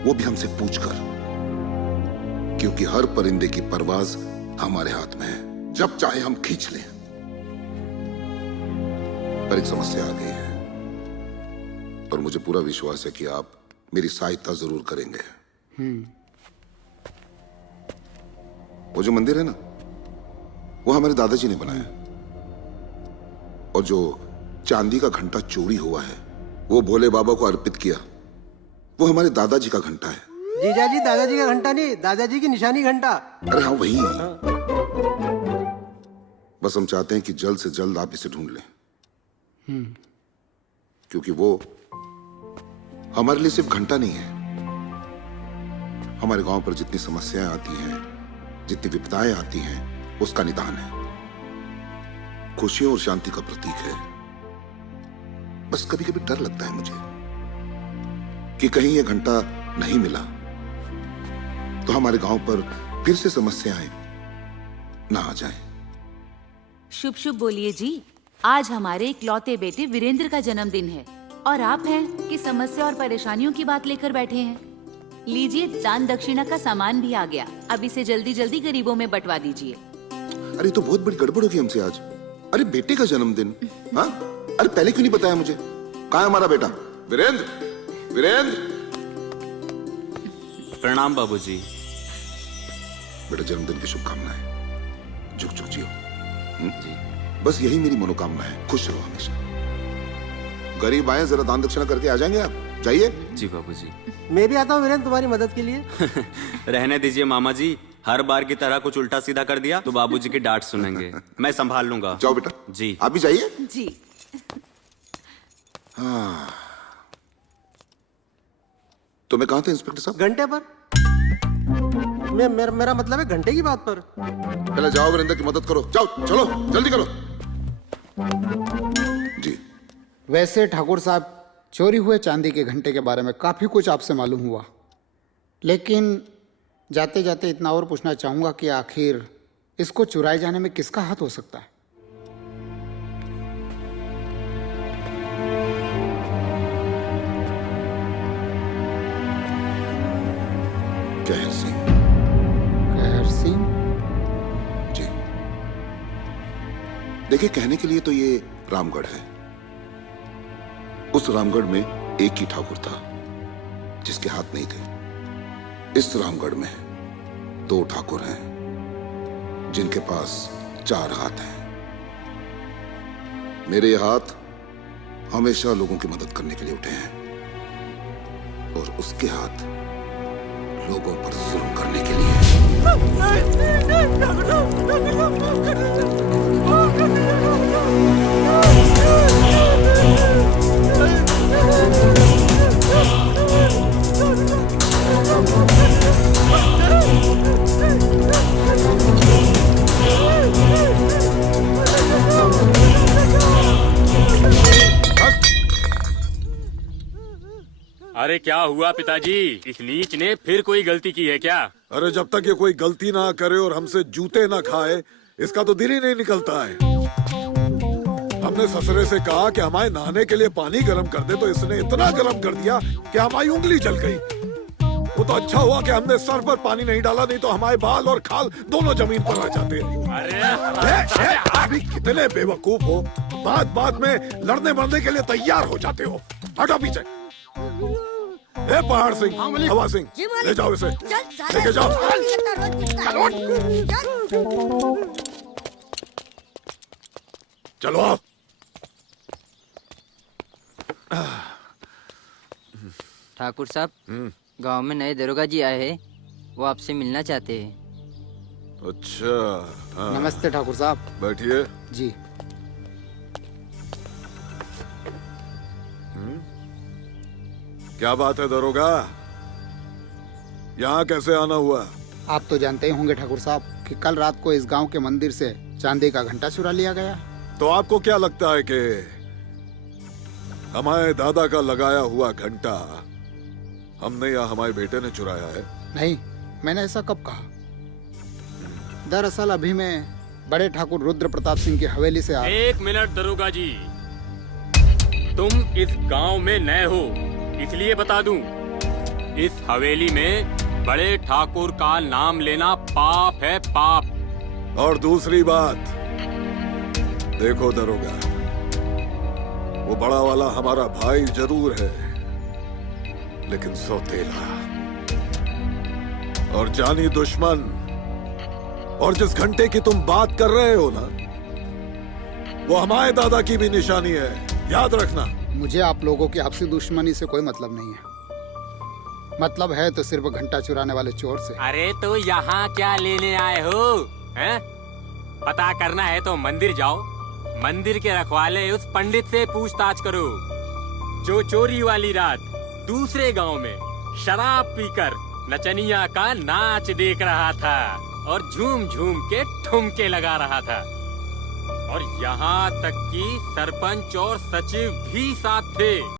वो भी हमसे पूछकर, क्योंकि हर परिंदे की परवाज हमारे हाथ में है, जब चाहे हम खींच लें। पर एक समस्या आ गई है, और मुझे पूरा विश्वास है कि आप मेरी सहायता जरूर करेंगे। वो जो मंदिर है ना, वो हमारे दादाजी ने बनाया, और जो चांदी का घंटा चोरी हुआ है वो भोले बाबा को अर्पित किया, वो हमारे दादाजी का घंटा है। जीजाजी, दादाजी का घंटा नहीं, दादाजी की निशानी घंटा। अरे हाँ, वही। बस हम चाहते हैं कि जल्द से जल्द आप इसे ढूंढ लें, क्योंकि वो हमारे लिए सिर्फ घंटा नहीं है, हमारे गांव पर जितनी समस्याएं आती हैं, जितनी विपदाएं आती हैं, उसका निदान है, खुशियों और शांति का प्रतीक है। बस कभी कभी डर लगता है मुझे कि कहीं ये घंटा नहीं मिला तो हमारे गांव पर फिर से समस्याएं ना आ जाएं। शुभ शुभ बोलिए जी। आज हमारे इकलौते बेटे वीरेंद्र का जन्मदिन है, और आप हैं कि समस्या और परेशानियों की बात लेकर बैठे हैं। लीजिए, दान दक्षिणा का सामान भी आ गया, अब इसे जल्दी जल्दी गरीबों में बंटवा दीजिए। अरे तो बहुत बड़ी गड़बड़ होगी हमसे आज। अरे बेटे का जन्मदिन, हाँ? अरे पहले क्यों नहीं बताया मुझे? कहाँ है हमारा बेटा वीरेंद्र? वीरेंद्र, प्रणाम बाबूजी। बेटा, जन्मदिन की शुभकामनाएं। झुक झुक जियो। जी। बस यही मेरी मनोकामना है, खुश रहो हमेशा। गरीब आए, जरा दान दक्षिणा करके आ जाएंगे आप। जाइए। जी बाबूजी। मैं भी आता हूँ वीरेंद्र, तुम्हारी मदद के लिए। रहने दीजिए मामा जी, हर बार की तरह कुछ उल्टा सीधा कर दिया तो बाबूजी की डांट सुनेंगे। मैं संभाल लूंगा। जाओ बेटा। जी। आप भी जाइए। जी। हाँ, तो मैं कहाँ था इंस्पेक्टर साहब? घंटे पर। मेरा मतलब है घंटे की बात पर। पहले जाओ, वीरेंद्र की मदद करो। जाओ, चलो जल्दी करो। जी। वैसे ठाकुर साहब, चोरी हुए चांदी के घंटे के बारे में काफ़ी कुछ आपसे मालूम हुआ, लेकिन जाते जाते इतना और पूछना चाहूँगा कि आखिर इसको चुराए जाने में किसका हाथ हो सकता है? कहर सिंह। कहर सिंह? जी। देखिए, कहने के लिए तो ये रामगढ़ है। उस रामगढ़ में एक ही ठाकुर था जिसके हाथ नहीं थे। इस रामगढ़ में 2 ठाकुर हैं जिनके पास 4 हाथ हैं। मेरे ये हाथ हमेशा लोगों की मदद करने के लिए उठे हैं, और उसके हाथ लोगों पर जुल्म करने के लिए। अरे क्या हुआ पिताजी? इस नीच ने फिर कोई गलती की है क्या? अरे जब तक ये कोई गलती ना करे और हमसे जूते ना खाए, इसका तो दिल ही नहीं निकलता है। हमने ससुरे से कहा कि हमारे नहाने के लिए पानी गर्म कर दे, तो इसने इतना गर्म कर दिया कि हमारी उंगली जल गई। वो तो अच्छा हुआ कि हमने सर पर पानी नहीं डाला, नहीं तो हमारे बाल और खाल दोनों जमीन पर आ जाते। अरे अभी कितने बेवकूफ हो, बात बात में लड़ने मरने के लिए तैयार हो जाते हो। हटो पीछे। ए पहाड़ सिंह, हवा सिंह, ले जाओ इसे, लेके जाओ। चलो आओ। ठाकुर साहब, गांव में नए दरोगा जी आए हैं, वो आपसे मिलना चाहते हैं। अच्छा, हाँ। नमस्ते ठाकुर साहब। बैठिए। जी। क्या बात है दरोगा, यहाँ कैसे आना हुआ? आप तो जानते ही होंगे ठाकुर साहब कि कल रात को इस गांव के मंदिर से चांदी का घंटा चुरा लिया गया। तो आपको क्या लगता है कि हमारे दादा का लगाया हुआ घंटा हमने या हमारे बेटे ने चुराया है? नहीं, मैंने ऐसा कब कहा? दरअसल अभी मैं बड़े ठाकुर रुद्र प्रताप सिंह की हवेली से आ। एक मिनट दरोगा जी, तुम इस गांव में नए हो इसलिए बता दूं, इस हवेली में बड़े ठाकुर का नाम लेना पाप है, पाप। और दूसरी बात, देखो दरोगा, वो बड़ा वाला हमारा भाई जरूर है, लेकिन सौतेला और जानी दुश्मन। और जिस घंटे की तुम बात कर रहे हो ना, वो हमारे दादा की भी निशानी है, याद रखना। मुझे आप लोगों की आपसी दुश्मनी से कोई मतलब नहीं है। मतलब है तो सिर्फ घंटा चुराने वाले चोर से। अरे तो यहाँ क्या लेने आए हो, हैं? पता करना है तो मंदिर जाओ, मंदिर के रखवाले उस पंडित से पूछताछ करो जो चोरी वाली रात दूसरे गांव में शराब पीकर नचनिया का नाच देख रहा था और झूम झूम के ठुमके लगा रहा था। और यहाँ तक कि सरपंच और सचिव भी साथ थे।